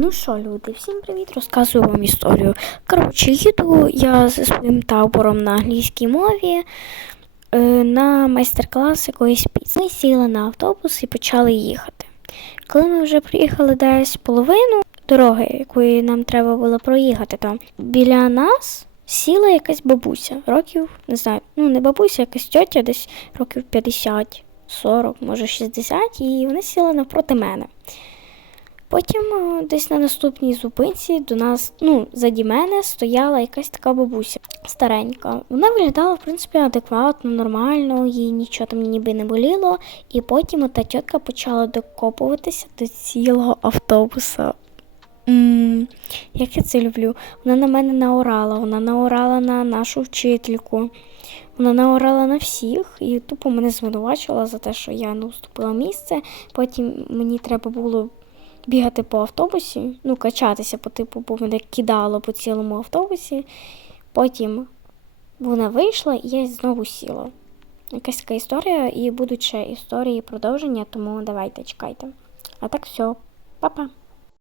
Ну що, люди, всім привіт! Розказую вам історію. Коротше, їду я зі своїм табором на англійській мові е, на майстер-клас якоїсь піци. Ми сіли на автобус і почали їхати. Коли ми вже приїхали десь половину дороги, якої нам треба було проїхати, там біля нас сіла якась бабуся, років, не знаю, ну не бабуся, якась тьотя, десь років 50, 40, може 60, і вона сіла навпроти мене. Потім е, десь на наступній зупинці до нас, ну, заді мене стояла якась така бабуся старенька. Вона виглядала, в принципі, адекватно, нормально, їй нічого там ніби не боліло. І потім та тітка почала докопуватися до цілого автобуса. м як я це люблю. Вона на мене наорала, вона наорала на нашу вчительку. Вона наорала на всіх і тупо мене звинувачила за те, що я не уступила місце. Потім мені треба було бігати по автобусі, ну, качатися по типу, бо мене кидало по цілому автобусі. Потім вона вийшла і я знову сіла. Якась така історія, і будуть ще історії продовження, тому давайте чекайте. А так все, па-па.